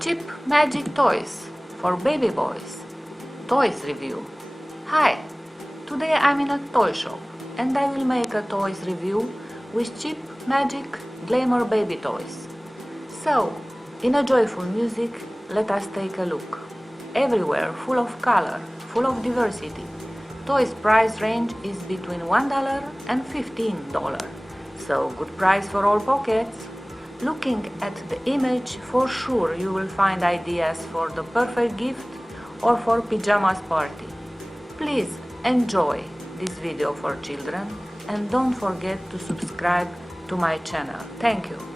Cheap magic toys for baby boys. Toys review. Hi, today I'm in a toy shop and I will make a toys review with cheap magic glamour baby toys. So, in a joyful music, let us take a look. Everywhere full of color, full of diversity. Toys price range is between $1 and $15. So good price for all pockets. Looking at the image, for sure you will find ideas for the perfect gift or for pijamas party. Please enjoy this video for children and don't forget to subscribe to my channel. Thank you.